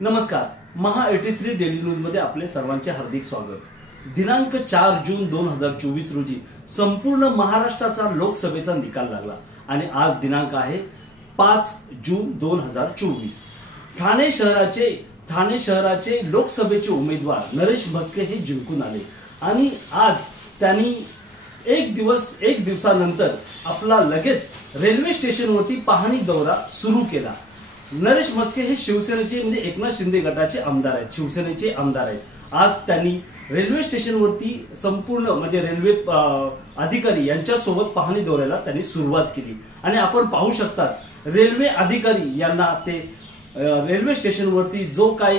नमस्कार, महा 83 daily news मध्ये आपले सर्वांचे हार्दिक स्वागत। दिनांक 4 जून 2024 रोजी संपूर्ण महाराष्ट्राचा लोकसभेचा निकाल लागला आणि आज दिनांक आहे 5 जून 2024। ठाणे शहराचे लोकसभेचे उमेदवार नरेश म्हस्के हे जिंकून आले आणि आज त्यांनी एक दिवसानंतर आपला लगेच रेल्वे स्टेशनवरती पाहणी दौरा सुरू केला। नरेश म्हस्के हे शिवसेनेचे म्हणजे एकनाथ शिंदे गटाचे आमदार आहेत, शिवसेनेचे आमदार आहेत। आज त्यांनी रेल्वे स्टेशनवरती संपूर्ण म्हणजे रेल्वे अधिकारी यांच्यासोबत पाहणी दौऱ्याला त्यांनी सुरुवात केली आणि आपण पाहू शकतात रेल्वे अधिकारी यांना ते रेल्वे स्टेशनवरती जो काही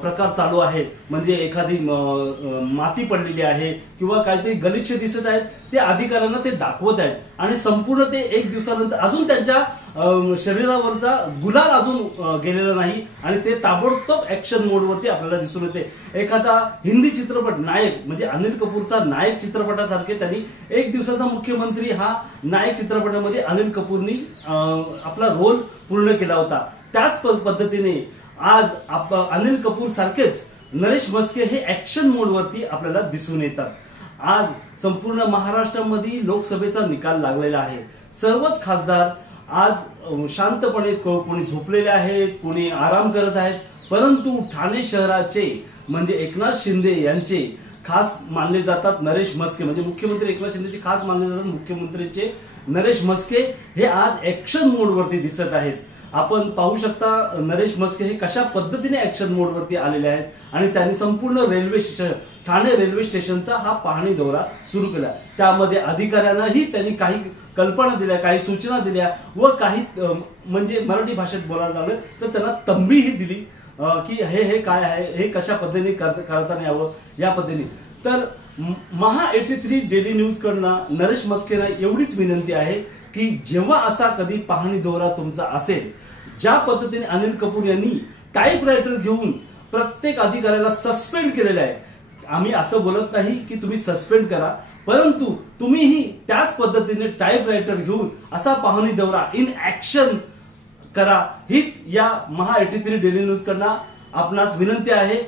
प्रकार चालू आहे म्हणजे एखादी माती पडलेली आहे किंवा काहीतरी गलिच्छ दिसत आहेत ते अधिकाऱ्यांना ते दाखवत आहेत आणि संपूर्ण ते एक दिवसानंतर अजून त्यांच्या शरीरावरचा गुलाल अजून गेलेला नाही आणि ते ताबडतोब ऍक्शन मोडवरती आपल्याला दिसून येते। एखादा हिंदी चित्रपट नायक म्हणजे अनिल कपूरचा नायक चित्रपटासारखे त्यांनी एक दिवसाचा मुख्यमंत्री हा नायक चित्रपटामध्ये अनिल कपूरनी आपला रोल पूर्ण केला होता। त्याच पद्धतीने आज अनिल कपूर सारखेच नरेश म्हस्के हे ऍक्शन मोडवरती आपल्याला दिसून येतात। आज संपूर्ण महाराष्ट्रामध्ये लोकसभेचा निकाल लागलेला आहे। सर्वच खासदार आज शांतपणे कोणी झोपलेले आहेत, कोणी आराम करत आहेत, परंतु ठाणे शहराचे म्हणजे एकनाथ शिंदे यांचे खास मानले जातात नरेश म्हस्के म्हणजे मुख्यमंत्री एकनाथ शिंदेचे खास मानले जातात मुख्यमंत्रीचे नरेश म्हस्के हे आज ऍक्शन मोडवरती दिसत आहेत। आपण पाहू शकता नरेश म्हस्के हे कशा पद्धतीने ऍक्शन मोडवरती आलेले आहेत आणि त्यांनी संपूर्ण ठाणे रेल्वे स्टेशनचा हा पाहणी दौरा सुरू केला। त्यामध्ये अधिकाऱ्यांनाही त्यांनी काही कल्पना दिल्या, काही सूचना दिल्या व काही म्हणजे मराठी भाषेत बोलायला लागलं तर त्यांना तंबीही दिली की हे काय आहे, हे कशा पद्धतीने करता यावं या पद्धतीने। तर महा 83 डेली न्यूज कडनं नरेश म्हस्केंना एवढीच विनंती आहे की जेव्हा असा कधी पाहणी दौरा तुमचा असेल, ज्या पद्धतीने अनिल कपूर यांनी टाईपरायटर घेऊन प्रत्येक अधिकाऱ्याला सस्पेंड केलेलं आहे, आम्ही असं बोलत नाही की तुम्ही सस्पेंड करा, परंतु तुम्हीही त्याच पद्धतीने टाईपरायटर घेऊन असा पाहणी दौरा इन ऍक्शन करा, हीच या महा 83 डेली न्यूज कडनं आपणास विनंती आहे।